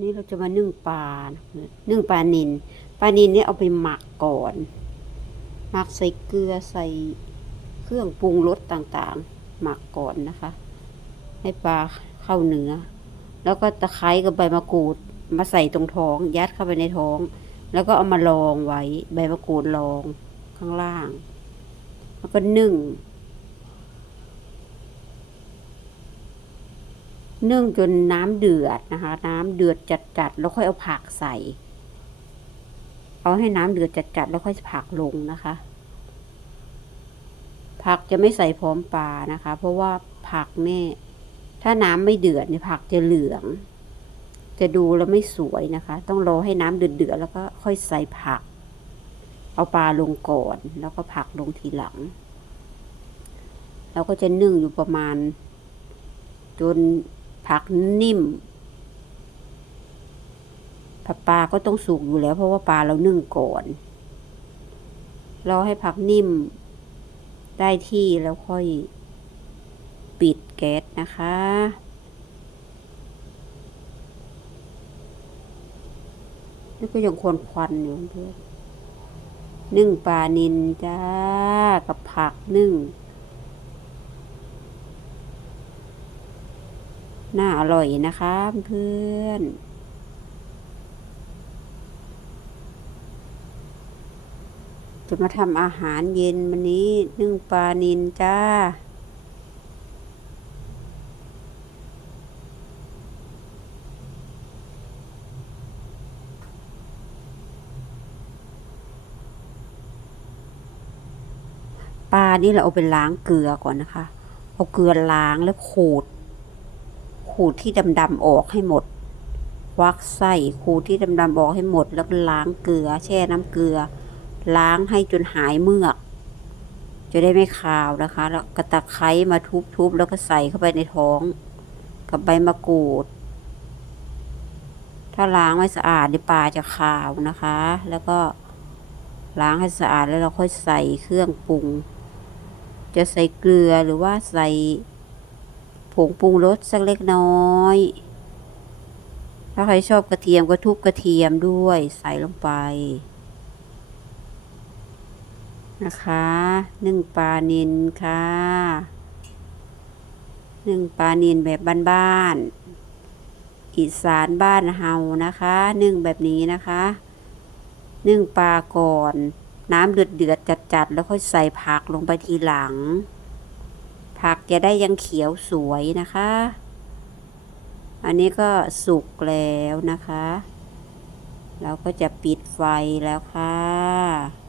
นี่เราจะมานึ่งปลา นึ่งปลานินปลานินนี่เอาไปหมักก่อน หมักใส่เกลือใส่เครื่องปรุงรสต่างๆ หมักก่อนนะคะ ให้ปลาเข้าเนื้อ แล้วก็ตะไคร้กับใบมะกรูด มาใส่ตรงท้อง ยัดเข้าไปในท้อง แล้วก็เอามาลองไว้ ใบมะกรูดลองข้างล่าง แล้วก็นึ่ง นึ่งจนน้ำเดือดนะคะ น้ำเดือดจัดๆแล้วค่อยเอาผักใส่ เอาให้น้ำเดือดจัดๆแล้วค่อยผักลงนะคะ ผักจะไม่ใส่พร้อมปลานะคะ เพราะว่าผักเนี่ยถ้าน้ำไม่เดือดเนี่ยผักจะเหลือง จะดูแล้วไม่สวยนะคะ ต้องรอให้น้ำเดือดๆแล้วก็ค่อยใส่ผัก เอาปลาลงก่อน แล้วก็ผักลงทีหลังแล้วก็จะนึ่งอยู่ประมาณจน ผักนิ่มผักปลาก็ต้องสุกอยู่แล้ว เพราะว่าปลาเรานึ่งก่อนราให้ผักนิ่ม ได้ที่แล้วค่อยปิดแก๊สนะคะ นี่ก็ยังควรควันอยู่เพื่อนนึ่งปลานินจ้า กับผักนึ่ง น่าอร่อยนะคะเพื่อนจะมาทำอาหารเย็นวันนี้นึ่งปลานินจ้า ปลานี่เราเอาไปล้างเกลือก่อนนะคะ เอาเกลือล้างแล้วขูด ขูดที่ดำๆออกให้หมด วักไส้ขูดที่ดำๆออกให้หมด แล้วก็ล้างเกลือ แช่น้ำเกลือ ล้างให้จนหายเมือก จะได้ไม่คาวนะคะ แล้วก็ตะไคร้มาทุบๆแล้วก็ใส่เข้าไปในท้อง กับใบมะกรูด ถ้าล้างไม่สะอาดเดี๋ยวปลาจะคาวนะคะ แล้วก็ล้างให้สะอาดแล้วเราค่อยใส่เครื่องปรุง จะใส่เกลือหรือว่าใส่ ผงปรุงรสสักเล็กน้อย ถ้าใครชอบกระเทียมก็ทุบกระเทียมด้วยใส่ลงไป นะคะนึ่งปลานินค่ะนึ่งปลานินแบบบ้านๆอีสานบ้านเฮานะคะนึ่งแบบนี้นะคะนึ่งปลาก่อนน้ำเดือดเดือดจัดๆ แล้วค่อยใส่ผักลงไปทีหลัง ผักจะได้ยังเขียวสวยนะคะ อันนี้ก็สุกแล้วนะคะ เราก็จะปิดไฟแล้วค่ะ